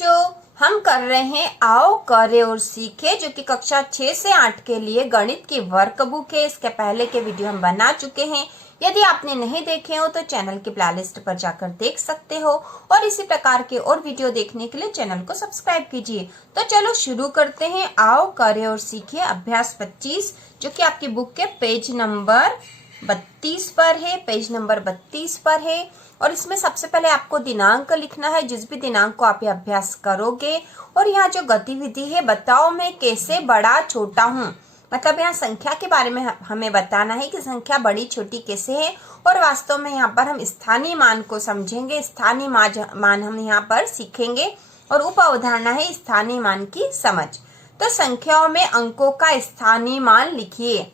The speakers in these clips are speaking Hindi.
बच्चों, हम कर रहे हैं आओ करे और सीखे, जो कि कक्षा 6 से 8 के लिए गणित की वर्कबुक है। इसके पहले के वीडियो हम बना चुके हैं। यदि आपने नहीं देखे हो तो चैनल की प्लेलिस्ट पर जाकर देख सकते हो और इसी प्रकार के और वीडियो देखने के लिए चैनल को सब्सक्राइब कीजिए। तो चलो शुरू करते हैं। आओ करे और सीखे अभ्यास 25, जो कि आपकी बुक के पेज नंबर 32 पर है। पेज नंबर 32 पर है और इसमें सबसे पहले आपको दिनांक लिखना है, जिस भी दिनांक को आप ये अभ्यास करोगे। और यहाँ जो गतिविधि है, बताओ मैं कैसे बड़ा छोटा हूँ, मतलब यहाँ संख्या के बारे में हमें बताना है कि संख्या बड़ी छोटी कैसे है। और वास्तव में यहाँ पर हम स्थानीय मान को समझेंगे, स्थानीय मान हम यहाँ पर सीखेंगे और उप अवधारणा है स्थानीय मान की समझ। तो संख्याओं में अंकों का स्थानीय मान लिखिए।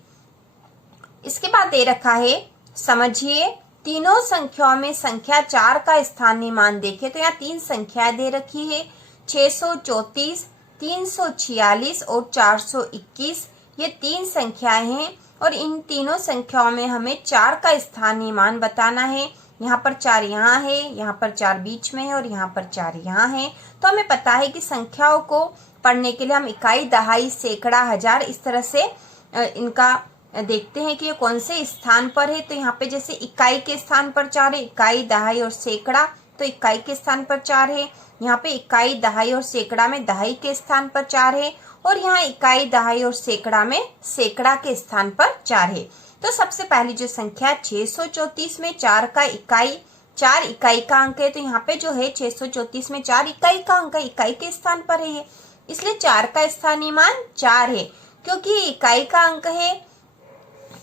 इसके बाद दे रखा है, समझिए तीनों संख्याओं में संख्या 4 का स्थानीय मान देखें तो यहाँ 3 संख्याएं दे रखी है, 634, 346 और 421। ये 3 संख्याएं हैं और इन तीनों संख्याओं में हमें 4 का स्थानीय मान बताना है। यहाँ पर 4 यहाँ है, यहाँ पर 4 बीच में है और यहाँ पर 4 यहाँ है। तो हमें पता है कि संख्याओं को पढ़ने के लिए हम इकाई, दहाई, सैकड़ा, हजार इस तरह से इनका देखते हैं कि ये कौन से स्थान पर है। तो यहाँ पे जैसे इकाई के स्थान पर 4 है, इकाई, दहाई और सैकड़ा, तो इकाई के स्थान पर 4 है। यहाँ पे इकाई, दहाई और सैकड़ा में दहाई के स्थान पर 4 है और यहाँ इकाई, दहाई और सैकड़ा में सैकड़ा के स्थान पर 4 है। तो सबसे पहली जो संख्या 634 में 4 का इकाई, 4 इकाई का अंक है। तो यहाँ पे जो है 634 में 4 इकाई का अंक है, इकाई के स्थान पर है ये, इसलिए 4 का स्थानीय मान 4 है। क्योंकि इकाई का अंक है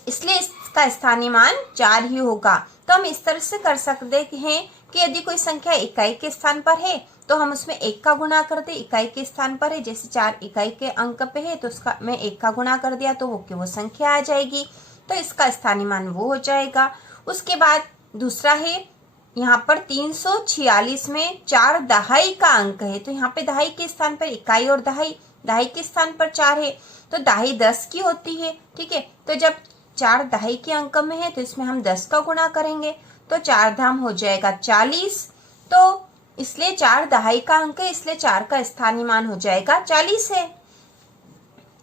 इसलिए इसका स्थानीय मान 4 ही होगा। तो हम इस तरह से कर सकते हैं कि यदि कोई संख्या इकाई के स्थान पर है तो हम उसमें 1 का गुणा कर दे। इकाई के स्थान पर है, जैसे 4 इकाई के अंक पे है तो उसका मैं 1 का गुणा कर दिया तो वो संख्या आ जाएगी। तो इसका स्थानीय मान वो हो जाएगा। उसके बाद दूसरा है, यहाँ पर 346 में 4 दहाई का अंक है। तो यहाँ पे दहाई के स्थान पर इकाई और दहाई, दहाई के स्थान पर 4 है तो दहाई 10 की होती है। ठीक है, तो जब 4 दहाई के अंक में है तो इसमें हम 10 का गुणा करेंगे तो 4 धाम हो जाएगा 40। तो इसलिए 4 दहाई का अंक है, इसलिए 4 का स्थानीय मान हो जाएगा 40 है।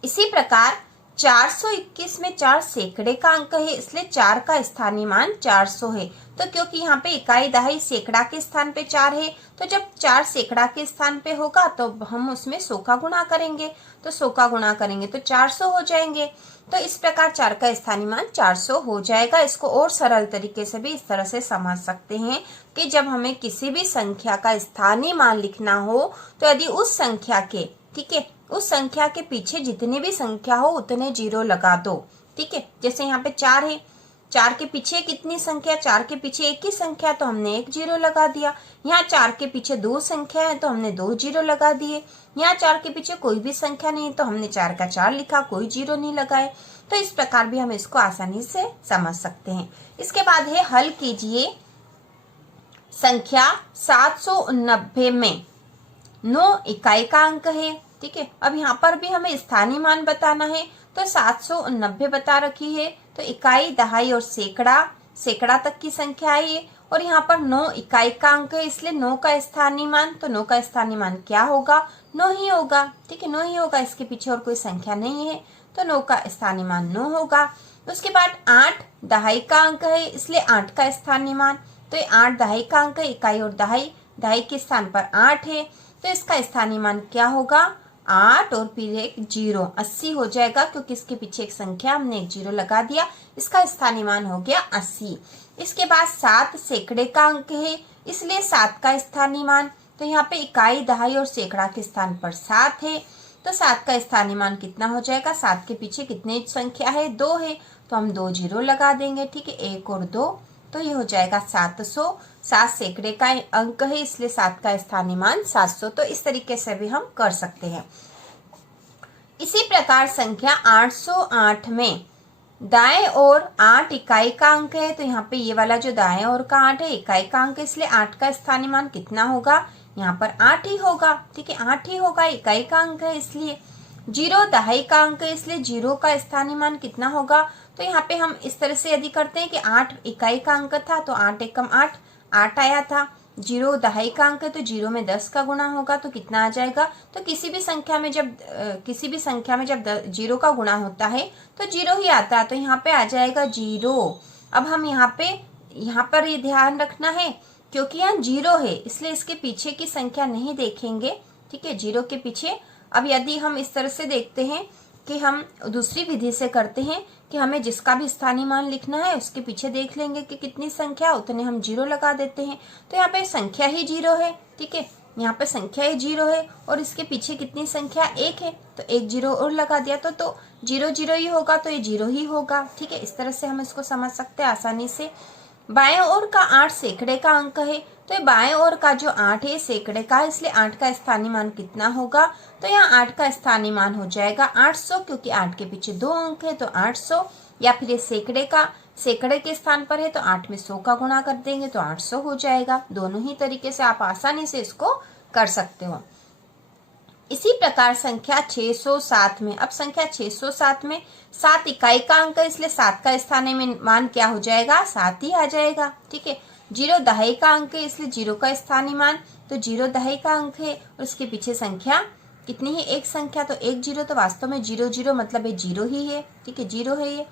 इसी प्रकार 421 में 4 सैकड़े का अंक है, इसलिए 4 का स्थानीय मान 400 है। तो क्योंकि यहाँ पे इकाई, दहाई, सैकड़ा के स्थान पे 4 है तो जब 4 सैकड़ा के स्थान पे होगा तो हम उसमें 100 का गुणा करेंगे। तो 100 का गुणा करेंगे तो 400 हो जाएंगे। तो इस प्रकार 4 का स्थानीय मान 400 हो जाएगा। इसको और सरल तरीके से भी इस तरह से समझ सकते हैं कि जब हमें किसी भी संख्या का स्थानीय मान लिखना हो तो यदि उस संख्या के, ठीक है, उस संख्या के पीछे जितनी भी संख्या हो उतने 0 लगा दो। ठीक है, जैसे यहाँ पे 4 है, 4 के पीछे कितनी संख्या, 4 के पीछे एक ही संख्या तो हमने 1 0 लगा दिया। यहाँ 4 के पीछे 2 संख्या है तो हमने 2 0 लगा दिए। यहाँ 4 के पीछे कोई भी संख्या नहीं तो हमने 4 का 4 लिखा, कोई 0 नहीं लगाए। तो इस प्रकार भी हम इसको आसानी से समझ सकते हैं। इसके बाद है, हल कीजिए संख्या 789 में 9 इकाई का अंक है। ठीक है, अब यहाँ पर भी हमें स्थानीय मान बताना है तो 789 बता रखी है तो इकाई, दहाई और सैकड़ा, सैकड़ा तक की संख्या है ये। और यहाँ पर 9 इकाई का अंक है, इसलिए 9 का स्थानीय मान, तो 9 का स्थानीय मान क्या होगा, 9 ही होगा। ठीक है, 9 ही होगा, इसके पीछे और कोई संख्या नहीं है तो 9 का स्थानीय मान 9 होगा। उसके बाद 8 दहाई का अंक है, इसलिए 8 का स्थानीय मान, तो ये 8 दहाई का अंक है, इकाई और दहाई, दहाई के स्थान पर 8 है तो इसका स्थानीय मान क्या होगा, 8 और फिर एक 0, 80 हो जाएगा। क्योंकि इसके पीछे एक संख्या हमने एक 0 लगा दिया, इसका स्थानीय मान हो गया 80। इसके बाद 7 सैकड़े का अंक है, इसलिए 7 का स्थानीय मान, तो यहाँ पे इकाई, दहाई और सैकड़ा के स्थान पर 7 है तो 7 का स्थानीय मान कितना हो जाएगा, 7 के पीछे कितने संख्या है, 2 है तो हम 2 0 लगा देंगे। ठीक है, 1 और 2 तो ये हो जाएगा 700। 7 सैकड़े का अंक है इसलिए 7 का स्थानीय मान 700। तो इस तरीके से भी हम कर सकते हैं। इसी प्रकार संख्या 808 में दाएं ओर 8 इकाई का अंक है, तो यहाँ पे ये वाला जो दाएं ओर का 8 है इकाई का अंक है, इसलिए 8 का स्थानीय मान कितना होगा, यहाँ पर 8 ही होगा। ठीक है, 8 ही होगा, इकाई का अंक है इसलिए। 0 दहाई का अंक है, इसलिए 0 का स्थानीय मान कितना होगा, तो यहाँ पे हम इस तरह से यदि करते हैं कि 8 इकाई का अंक था तो 8 एकम 8 आया था, जीरो दहाई का अंक है तो जीरो में 10 का गुणा होगा तो कितना आ जाएगा। तो किसी भी संख्या में जब जीरो का गुणा होता है तो जीरो ही आता है, तो यहाँ पे आ जाएगा जीरो। अब हम यहाँ पर ये ध्यान रखना है क्योंकि यहाँ जीरो है इसलिए इसके पीछे की संख्या नहीं देखेंगे, ठीक है, जीरो के पीछे। अब यदि हम इस तरह से देखते हैं कि हम दूसरी विधि से करते हैं कि हमें जिसका भी स्थानीय मान लिखना है उसके पीछे देख लेंगे कि कितनी संख्या, उतने हम जीरो लगा देते हैं। तो यहाँ पे संख्या ही जीरो है, ठीक है, यहाँ पे संख्या ही जीरो है और इसके पीछे कितनी संख्या, एक है, तो एक जीरो और लगा दिया तो जीरो जीरो ही होगा, तो ये जीरो ही होगा, ठीक है। इस तरह से हम इसको समझ सकते हैं आसानी से। बाएं ओर का 8 सैकड़े का अंक है, तो ये बाएं ओर का जो 8 है सैकड़े का है, इसलिए 8 का स्थानीय मान कितना होगा, तो यहाँ 8 का स्थानीय मान हो जाएगा 800, क्योंकि 8 के पीछे 2 अंक है तो 800, या फिर ये सैकड़े के स्थान पर है तो 8 में 100 का गुणा कर देंगे तो 800 हो जाएगा। दोनों ही तरीके से आप आसानी से इसको कर सकते हो। इसी प्रकार संख्या 607 में, अब संख्या 607 में 7 इकाई का अंक है इसलिए 7 का स्थानीय मान क्या हो जाएगा, 7 ही आ जाएगा, ठीक है। जीरो दहाई का अंक है इसलिए जीरो का स्थानीय मान, तो जीरो दहाई का अंक है और उसके पीछे संख्या कितनी है, एक संख्या, तो एक जीरो, तो वास्तव में जीरो जीरो मतलब ये जीरो ही है, ठीक है, जीरो है ये।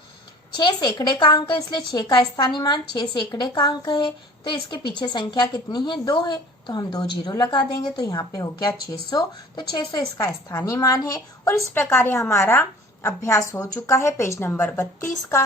6 सैकड़े का अंक है इसलिए 6 का स्थानीय मान, 6 सैकड़े का अंक है तो इसके पीछे संख्या कितनी है, 2 है, तो हम 2 जीरो लगा देंगे तो यहाँ पे हो गया 600, तो 600 इसका स्थानीय मान है। और इस प्रकार ये हमारा अभ्यास हो चुका है पेज नंबर 32 का।